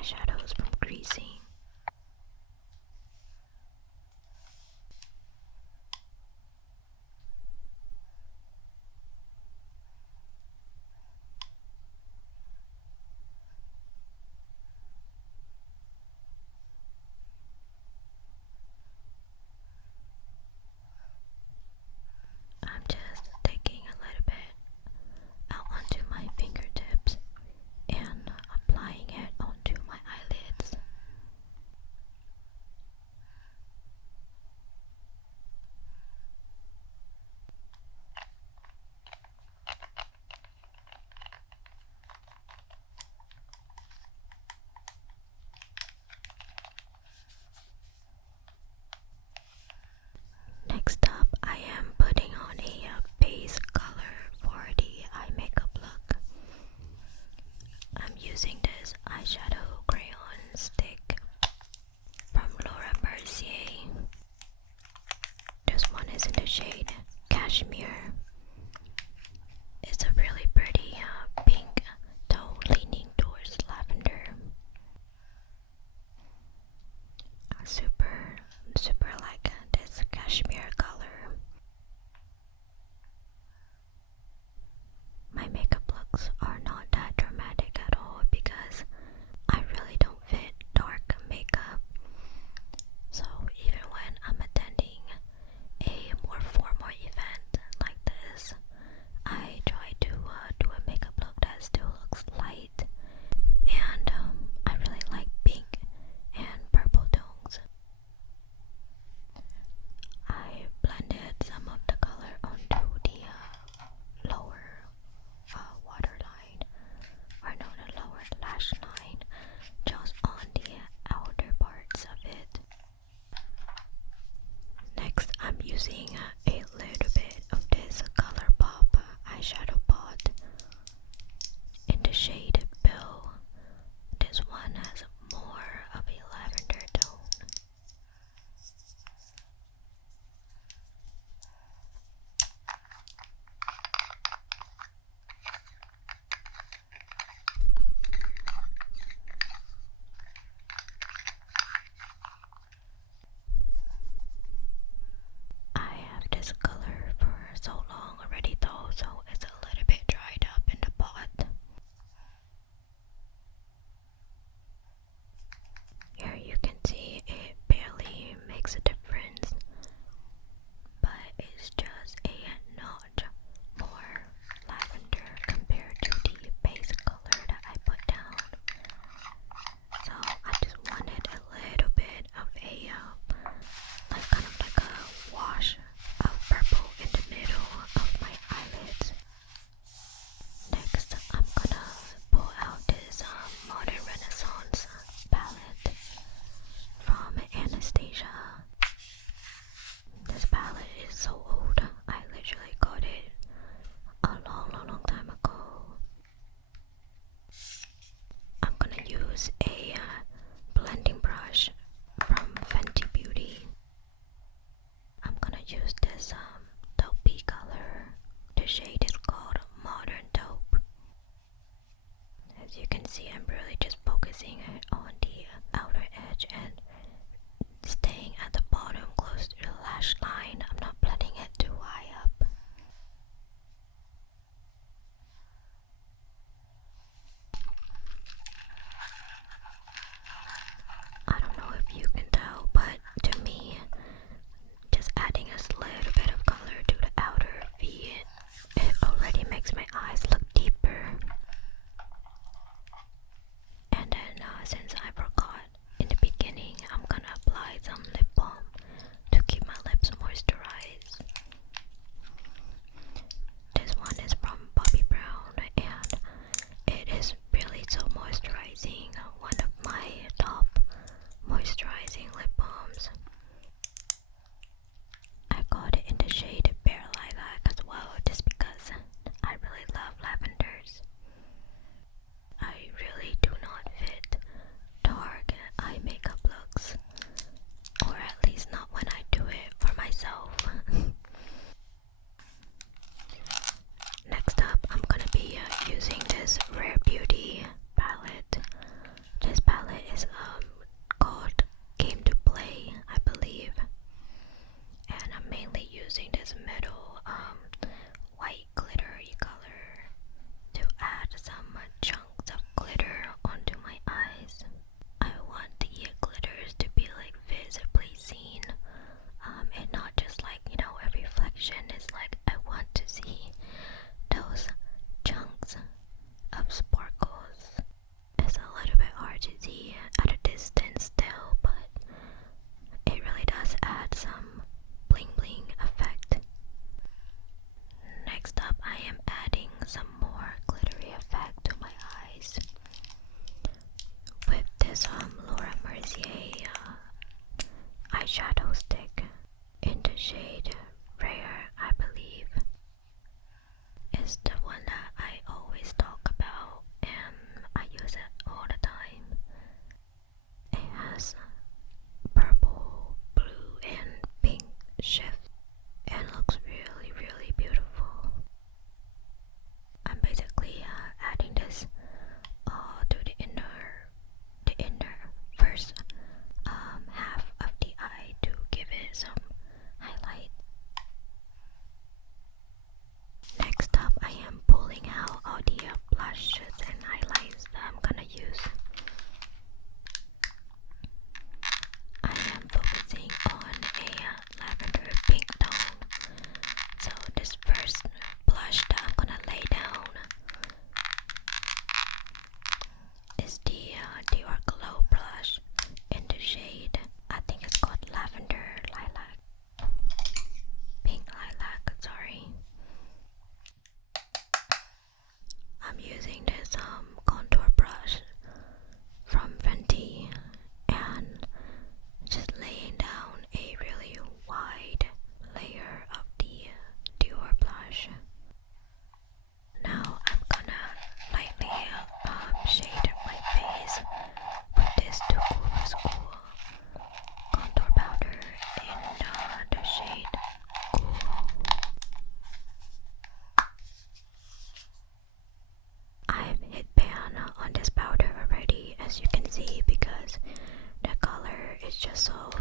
eyeshadows from creasing. I'm just taking a little bit out onto my fingertips and applying it onto my eyelids. Next up, I am putting on a base color for the eye makeup look. I'm using this eyeshadow crayon stick from Laura Mercier. This one is in the shade Cashmere. It's a really pretty pink tone leaning towards lavender. Super like this cashmere color. My makeup looks are not that dramatic at all because I really don't fit dark makeup. So even when I'm attending a more formal event like this, I try to do a makeup look that still looks light. And I really like pink and purple tones. I blended some of the color onto the lower waterline, or no, the lower lash line, just on the outer parts of it. Next, I'm using a little bit of this ColourPop eyeshadow pot in the shade Bill. This one has more of a lavender tone. I have this color for so long already though, so it's a little bit dried up in the pot. Here you can see it barely makes a difference, but it's just a notch more lavender compared to the base color that I put down. So I just wanted a little bit of a kind of like a wash of purple in the middle of my eyelids. Next, I'm gonna pull out this Modern Renaissance palette from Anastasia. This palette is so old. I literally got it a long time ago. I'm gonna use a blending brush from Fenty Beauty. I'm gonna use this taupey color. The shade is called Modern Taupe. As you can see, I'm really just focusing it on the outer edge and staying at the bottom close to the lash line. I'm not blending it too high up.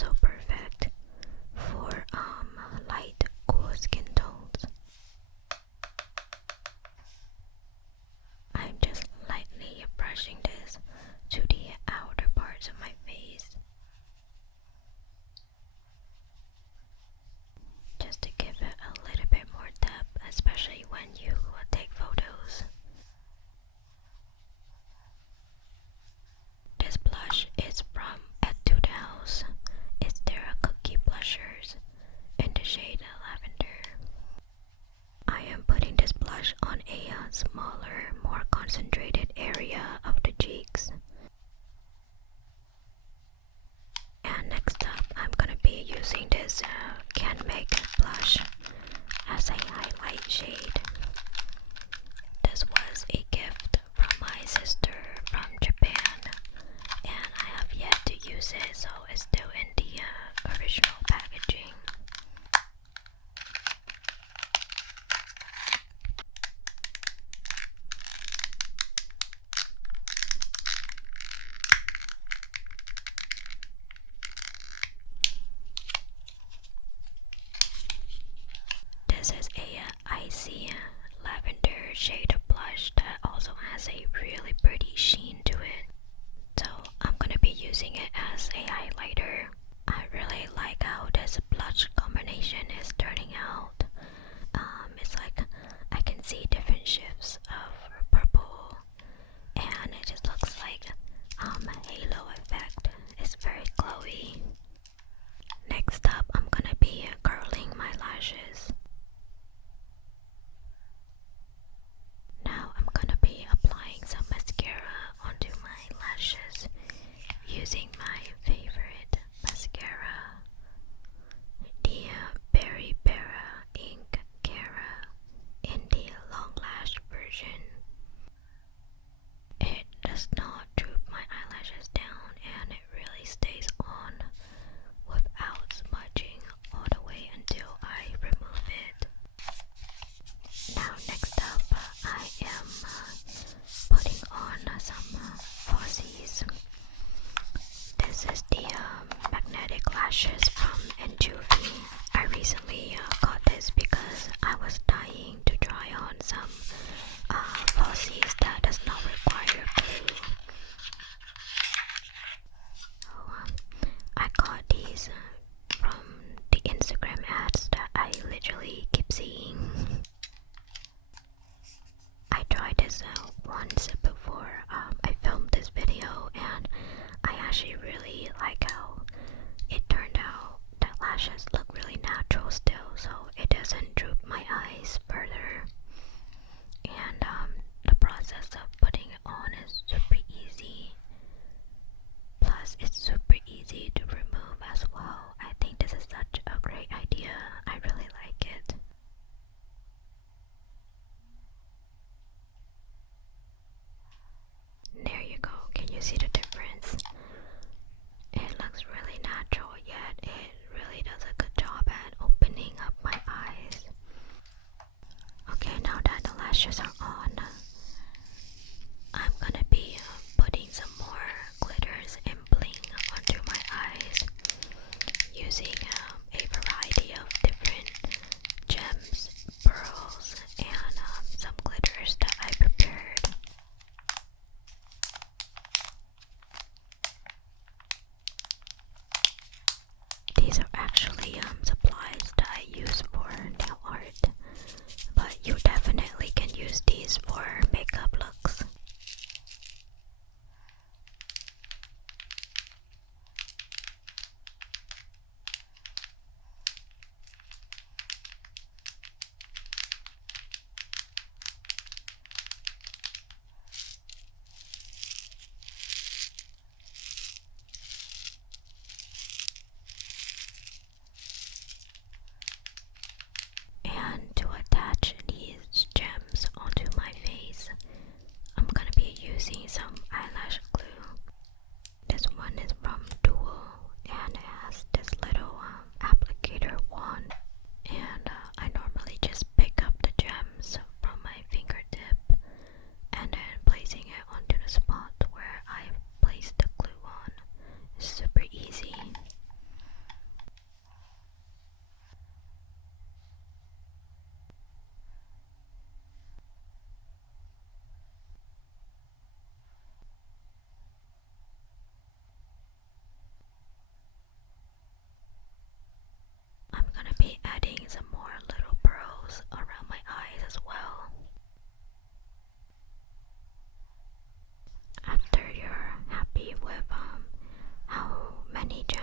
also perfect for light cool skin tones. I'm just lightly brushing this to the outer parts of my face, just to give it a little bit more depth, especially when you take photos. This blush is from Etude House. It's their cookie blushers in the shade lavender. I am putting this blush on a smaller, more concentrated area of the cheeks. And next up, I'm gonna be using this handmade blush as a highlight shade. This was a gift from my sister from Japan, and I have yet to use it, so it's still in the original packaging. This is a icy lavender shade of blush that also has a really pretty sheen to it. So I'm gonna be using it as a highlighter. I really like how this blush combination is turning out. It's like I can see different shifts of purple, and it just looks like a halo effect. It's very glowy. Next up, I'm gonna be curling my lashes. Now I'm gonna be applying some mascara onto my lashes using my favorite mascara, the Berry Berra Ink Cara in the long lash version. It does not droop my eyelashes down, and it really stays on without smudging all the way until I remove it. Now next up, I am putting on some falsies. This is the magnetic lashes from Enjuvie. I recently got this because I was dying to try on some falsies that does not require glue. So, I got these from the Instagram ads that I literally keep seeing. I tried this once before I filmed this video, and I actually really like how it turned out. The lashes look really natural still, so it doesn't droop my eyes further. And the process of putting it on is super easy. Plus, it's super easy to remove as well. I think this is such a great idea. I really like it. There you go. Can you see the difference? It looks really natural, yet it really does a good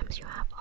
sometimes you have